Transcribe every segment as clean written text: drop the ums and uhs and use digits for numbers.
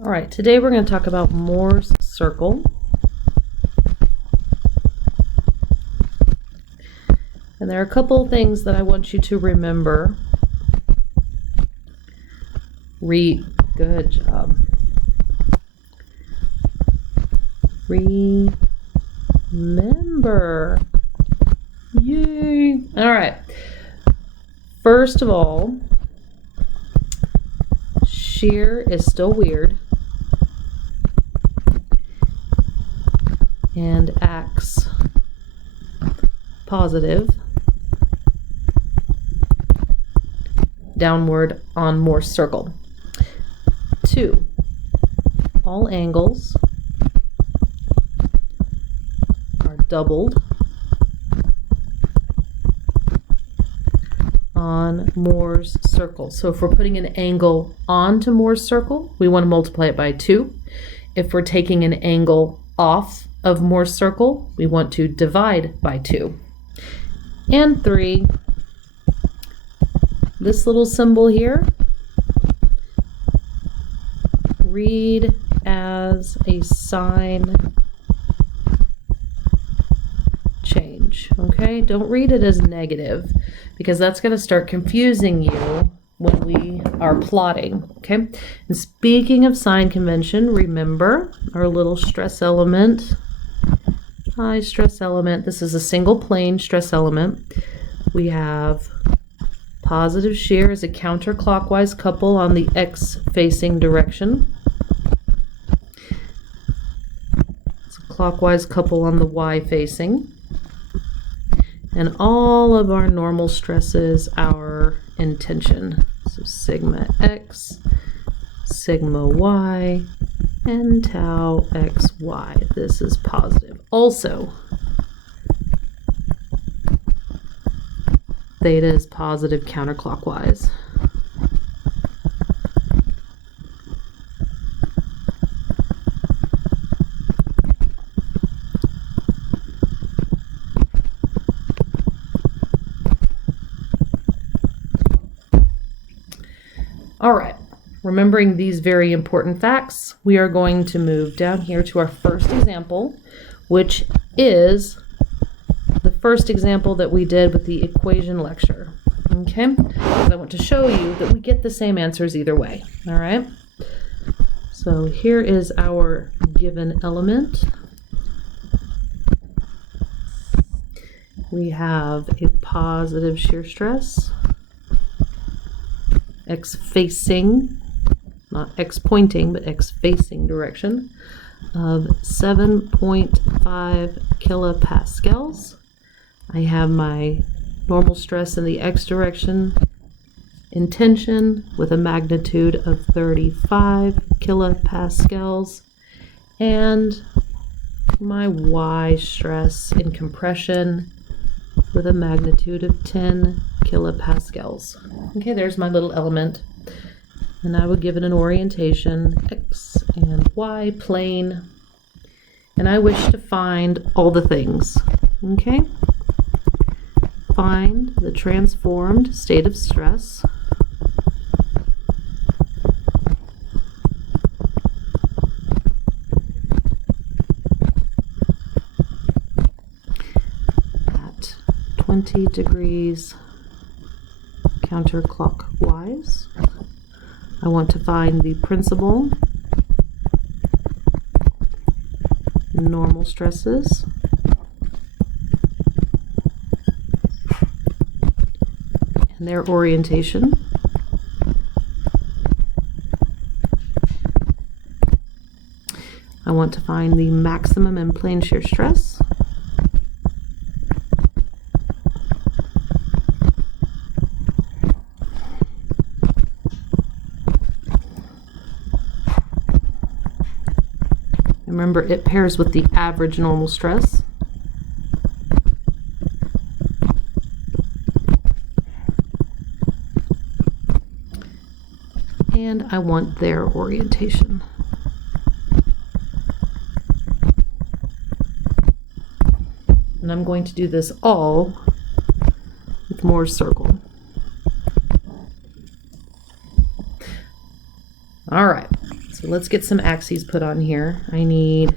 All right, today we're going to talk about Mohr's circle. And there are a couple things that I want you to remember. Good job. Remember. Yay. All right. First of all, shear is still weird. And acts positive downward on Mohr's circle. 2. All angles are doubled on Mohr's circle. So if we're putting an angle onto Mohr's circle, we want to multiply it by 2. If we're taking an angle off of Mohr's circle, we want to divide by 2. And 3, this little symbol here, read as a sign change, okay? Don't read it as negative because that's going to start confusing you when we are plotting, okay? And speaking of sign convention, remember our little stress element. Hi, stress element. This is a single plane stress element. We have positive shear as a counterclockwise couple on the x-facing direction. It's a clockwise couple on the y-facing. And all of our normal stresses are in tension. So sigma x, sigma y, and tau xy. This is positive. Also, theta is positive counterclockwise. All right, remembering these very important facts, we are going to move down here to our first example, which is the first example that we did with the equation lecture, okay? Because I want to show you that we get the same answers either way, all right? So here is our given element. We have a positive shear stress, x-facing, not x-pointing, but x-facing direction of 7.5 kilopascals. I have my normal stress in the x direction in tension with a magnitude of 35 kilopascals and my y stress in compression with a magnitude of 10 kilopascals. Okay, there's my little element. And I would give it an orientation, x and y plane. And I wish to find all the things, okay? Find the transformed state of stress. At 20 degrees counterclockwise. I want to find the principal normal stresses and their orientation. I want to find the maximum and plane shear stress. Remember, it pairs with the average normal stress. And I want their orientation. And I'm going to do this all with Mohr's circle. All right, so So let's get some axes put on here. I need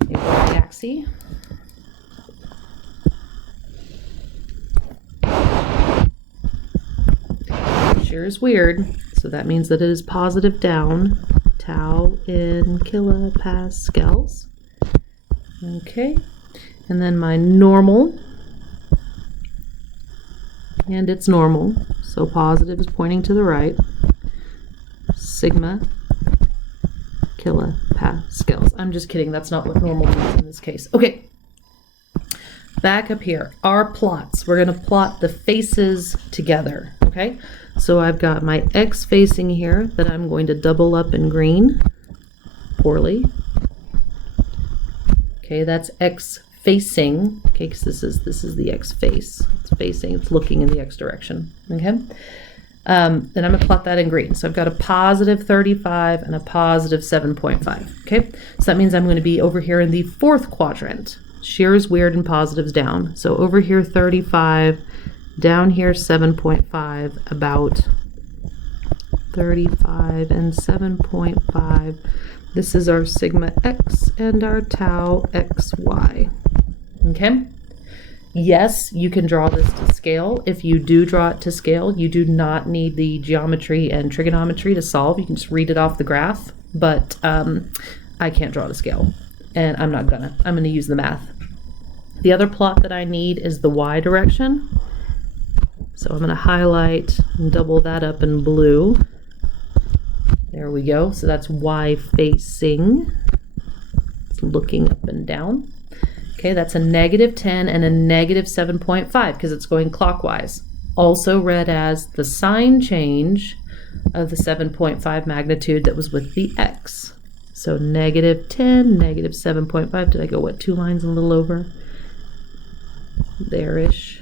a y-axis. Shear is weird, so that means that it is positive down, tau in kilopascals. Okay, and then my normal, and it's normal, so positive is pointing to the right, sigma kilopascals. I'm just kidding, that's not what normal means in this case. Okay, back up here, our plots. We're going to plot the faces together, okay? So I've got my X facing here that I'm going to double up in green, poorly. Okay, that's X facing, okay, because this is the X face. It's facing, it's looking in the X direction, okay? Then I'm going to plot that in green. So I've got a positive 35 and a positive 7.5, okay? So that means I'm going to be over here in the fourth quadrant. Shear is weird and positives down. So over here 35, down here 7.5, about 35 and 7.5. This is our sigma x and our tau xy. Okay? Yes, you can draw this to scale. If you do draw it to scale, you do not need the geometry and trigonometry to solve. You can just read it off the graph, but I can't draw to scale, and I'm not gonna. I'm gonna use the math. The other plot that I need is the y direction. So I'm gonna highlight and double that up in blue. There we go. So that's y facing. It's looking up and down. Okay, that's a negative 10 and a negative 7.5 because it's going clockwise. Also read as the sign change of the 7.5 magnitude that was with the x. So negative 10, negative 7.5. Did I go, what, 2 lines and a little over? There-ish.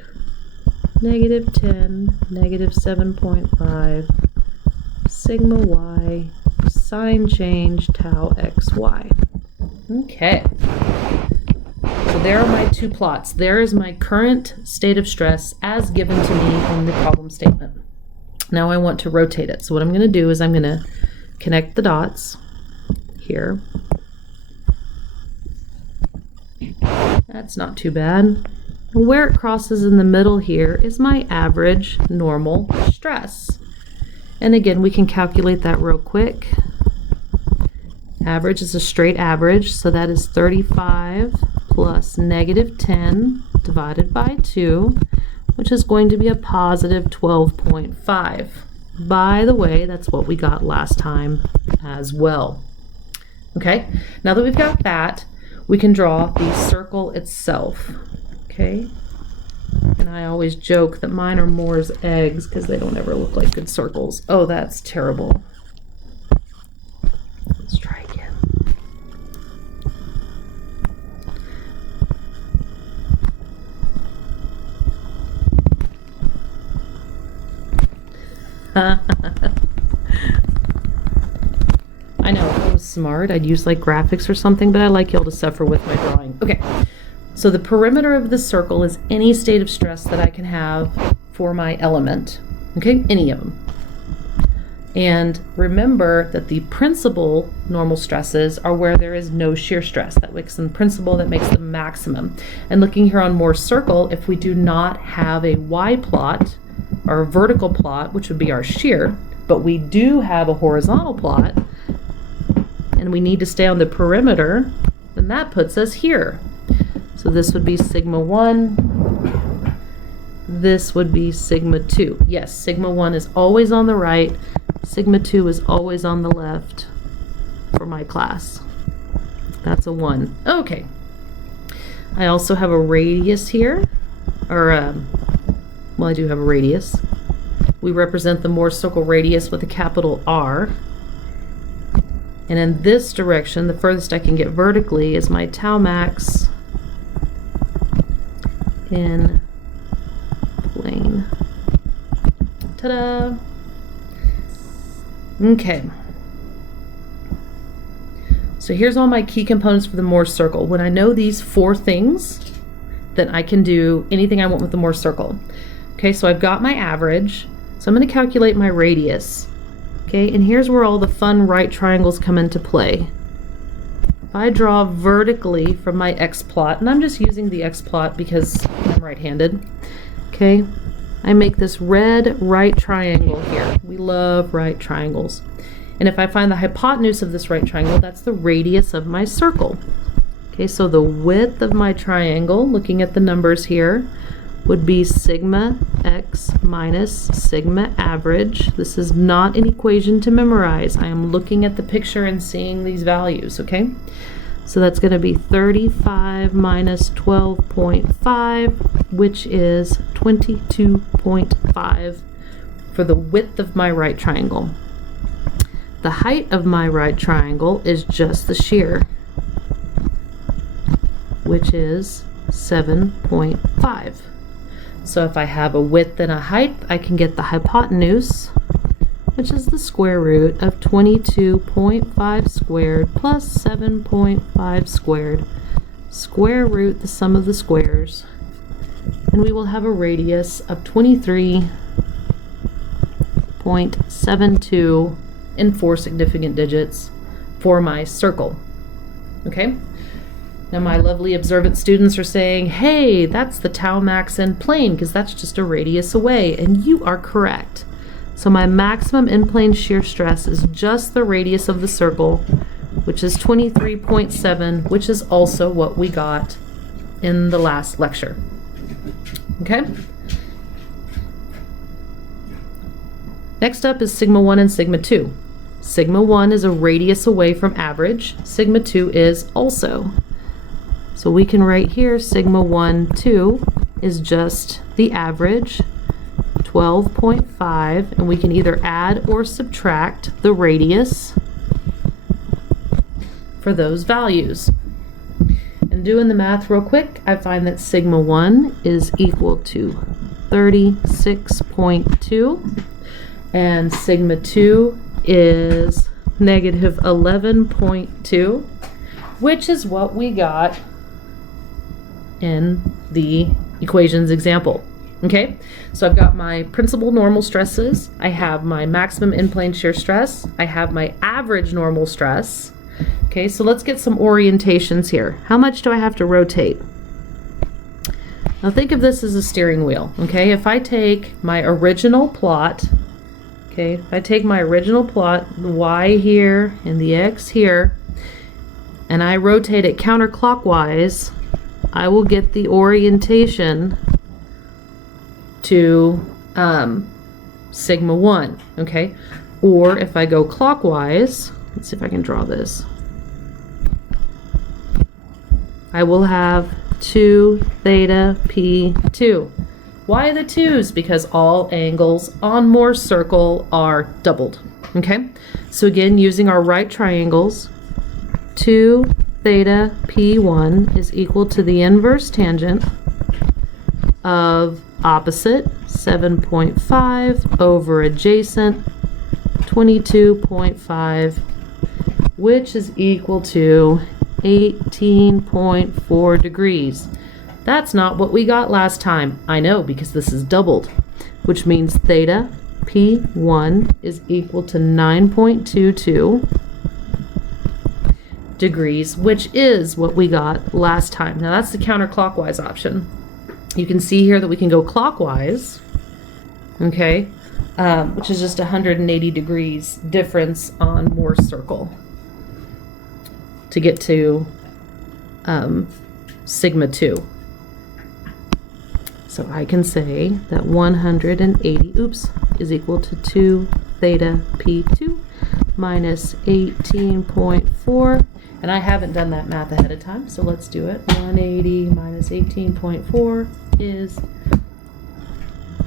Negative 10, negative 7.5, sigma y, sign change, tau xy. Okay. So there are my two plots. There is my current state of stress as given to me in the problem statement. Now I want to rotate it. So what I'm going to do is I'm going to connect the dots here. That's not too bad. Where it crosses in the middle here is my average normal stress. And again, we can calculate that real quick. Average is a straight average, so that is 35 plus negative 10 divided by 2, which is going to be a positive 12.5. By the way, that's what we got last time as well. Okay, now that we've got that, we can draw the circle itself. Okay, and I always joke that mine are Mohr's eggs because they don't ever look like good circles. Oh, that's terrible. Let's try again. I know, if I was smart, I'd use like graphics or something, but I like y'all to suffer with my drawing. Okay. So the perimeter of the circle is any state of stress that I can have for my element, okay? Any of them. And remember that the principal normal stresses are where there is no shear stress. That makes them principal, that makes them maximum. And looking here on Mohr's circle, if we do not have a y plot or a vertical plot, which would be our shear, but we do have a horizontal plot, and we need to stay on the perimeter, then that puts us here. So this would be sigma 1, this would be sigma 2. Yes, sigma 1 is always on the right, sigma 2 is always on the left for my class. That's a 1. Okay. I also have a radius here, or, well, I do have a radius. We represent the Mohr circle radius with a capital R. And in this direction, the furthest I can get vertically is my tau max in plane. Ta-da! Okay. So here's all my key components for the Mohr circle. When I know these 4 things, then I can do anything I want with the Mohr circle. Okay, so I've got my average. So I'm going to calculate my radius. Okay, and here's where all the fun right triangles come into play. If I draw vertically from my x-plot, and I'm just using the x-plot because I'm right-handed, okay, I make this red right triangle here. We love right triangles. And if I find the hypotenuse of this right triangle, that's the radius of my circle. Okay, so the width of my triangle, looking at the numbers here, would be sigma x minus sigma average. This is not an equation to memorize. I am looking at the picture and seeing these values, okay? So that's going to be 35 minus 12.5, which is 22.5 for the width of my right triangle. The height of my right triangle is just the shear, which is 7.5. So if I have a width and a height, I can get the hypotenuse, which is the square root of 22.5 squared plus 7.5 squared. Square root the sum of the squares, and we will have a radius of 23.72 in 4 significant digits for my circle. Okay? Now my lovely observant students are saying, hey, that's the tau max in plane because that's just a radius away, and you are correct. So my maximum in plane shear stress is just the radius of the circle, which is 23.7, which is also what we got in the last lecture. Okay? Next up is sigma 1 and sigma 2. Sigma 1 is a radius away from average. Sigma 2 is also. So we can write here sigma 1, 2 is just the average, 12.5, and we can either add or subtract the radius for those values. And doing the math real quick, I find that sigma 1 is equal to 36.2, and sigma 2 is negative 11.2, which is what we got in the equations example. Okay, so I've got my principal normal stresses, I have my maximum in-plane shear stress, I have my average normal stress. Okay, so let's get some orientations here. How much do I have to rotate? Now think of this as a steering wheel. Okay, if I take my original plot, okay, if I take my original plot, the y here and the x here, and I rotate it counterclockwise, I will get the orientation to sigma 1, okay? Or if I go clockwise, let's see if I can draw this, I will have 2 theta p2. Why the 2's? Because all angles on Mohr's circle are doubled, okay? So again, using our right triangles, 2 theta p1 is equal to the inverse tangent of opposite 7.5 over adjacent 22.5, which is equal to 18.4 degrees. That's not what we got last time. I know, because this is doubled, which means theta p1 is equal to 9.22 degrees, which is what we got last time. Now that's the counterclockwise option. You can see here that we can go clockwise, okay, which is just 180 degrees difference on Mohr's circle to get to sigma 2. So I can say that 180, is equal to 2 theta p2 minus 18.4. And I haven't done that math ahead of time, so let's do it. 180 minus 18.4 is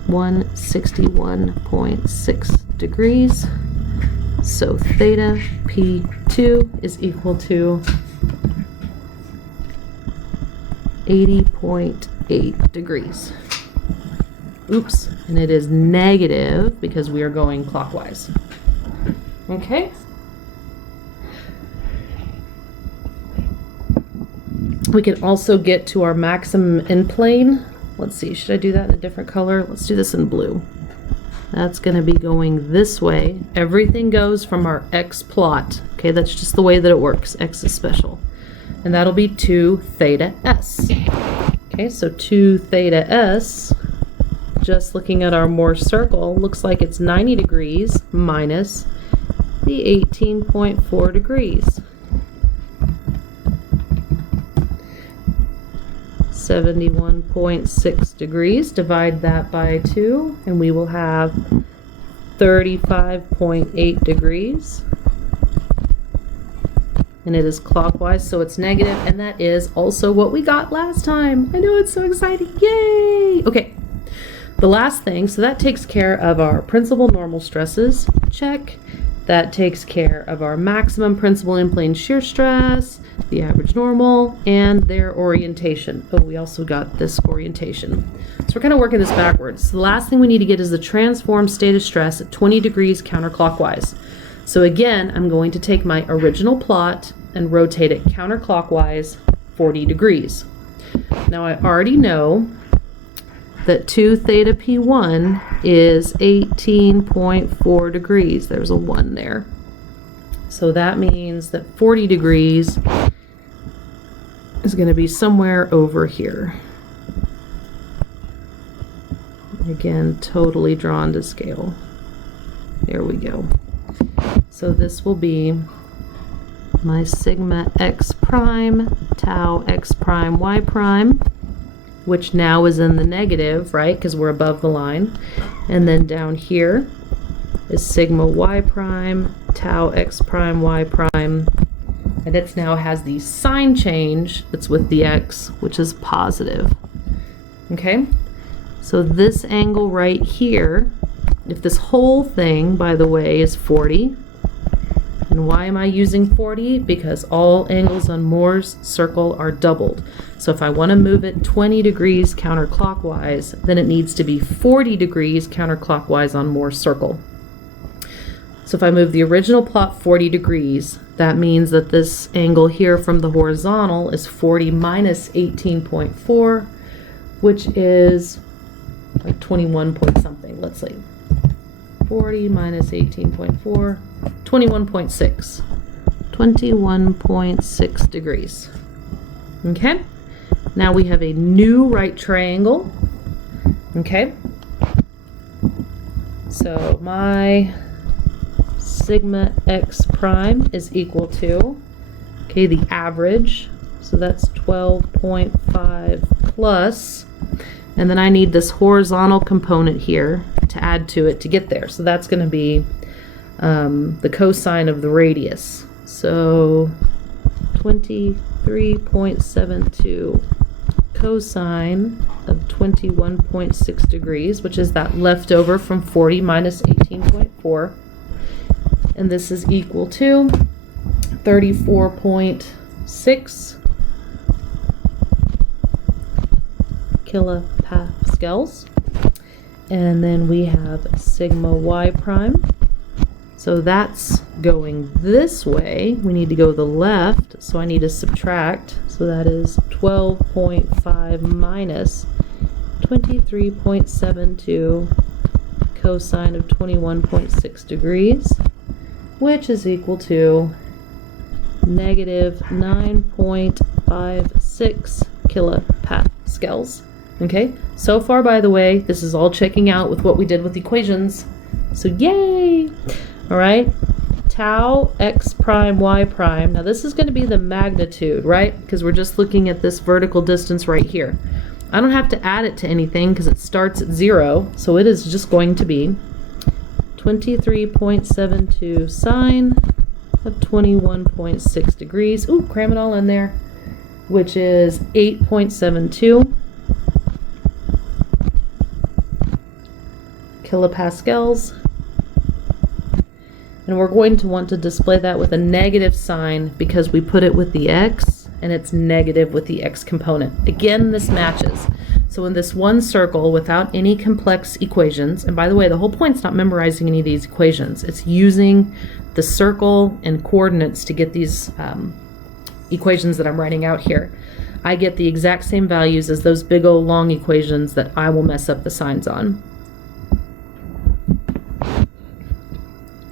161.6 degrees. So theta p2 is equal to 80.8 degrees. And it is negative because we are going clockwise. Okay. We can also get to our maximum in plane. Let's see, should I do that in a different color? Let's do this in blue. That's going to be going this way. Everything goes from our x plot. Okay, that's just the way that it works. X is special. And that'll be 2 theta s. Okay, so 2 theta s, just looking at our Mohr circle, looks like it's 90 degrees minus the 18.4 degrees. 71.6 degrees, divide that by 2, and we will have 35.8 degrees. And it is clockwise, so it's negative, and that is also what we got last time. I know, it's so exciting, yay! Okay, the last thing, so that takes care of our principal normal stresses, check. That takes care of our maximum principal in plane shear stress, the average normal, and their orientation. Oh, we also got this orientation. So we're kind of working this backwards. So the last thing we need to get is the transformed state of stress at 20 degrees counterclockwise. So again, I'm going to take my original plot and rotate it counterclockwise 40 degrees. Now I already know that 2 theta P1 is 18.4 degrees. There's a 1 there. So that means that 40 degrees is going to be somewhere over here. Again, totally drawn to scale. There we go. So this will be my sigma x prime, tau x prime, y prime, which now is in the negative, right, because we're above the line. And then down here is sigma y prime, tau x prime, y prime, and it now has the sign change that's with the x, which is positive. Okay, so this angle right here, if this whole thing, by the way, is 40, and why am I using 40? Because all angles on Mohr's circle are doubled. So if I want to move it 20 degrees counterclockwise, then it needs to be 40 degrees counterclockwise on Mohr's circle. So if I move the original plot 40 degrees, that means that this angle here from the horizontal is 40 minus 18.4, which is like 21 point something, let's say. 40 minus 18.4, 21.6. 21.6 degrees. Okay? Now we have a new right triangle. Okay? So my sigma x prime is equal to, okay, the average. So that's 12.5 plus, and then I need this horizontal component here to add to it to get there. So that's going to be the cosine of the radius. So 23.72 cosine of 21.6 degrees, which is that leftover from 40 minus 18.4. And this is equal to 34.6 kilopascals. And then we have sigma y prime. So that's going this way. We need to go the left, so I need to subtract. So that is 12.5 minus 23.72 cosine of 21.6 degrees, which is equal to negative 9.56 kilopascals. Okay, so far, by the way, this is all checking out with what we did with equations. So yay! All right, tau x prime y prime. Now this is going to be the magnitude, right? Because we're just looking at this vertical distance right here. I don't have to add it to anything because it starts at 0. So it is just going to be 23.72 sine of 21.6 degrees. Ooh, cram it all in there. Which is 8.72 kilopascals. And we're going to want to display that with a negative sign because we put it with the x and it's negative with the x component. Again, this matches. So in this one circle without any complex equations, and by the way, the whole point's not memorizing any of these equations. It's using the circle and coordinates to get these equations that I'm writing out here. I get the exact same values as those big old long equations that I will mess up the signs on.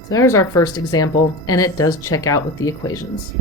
So there's our first example, and it does check out with the equations.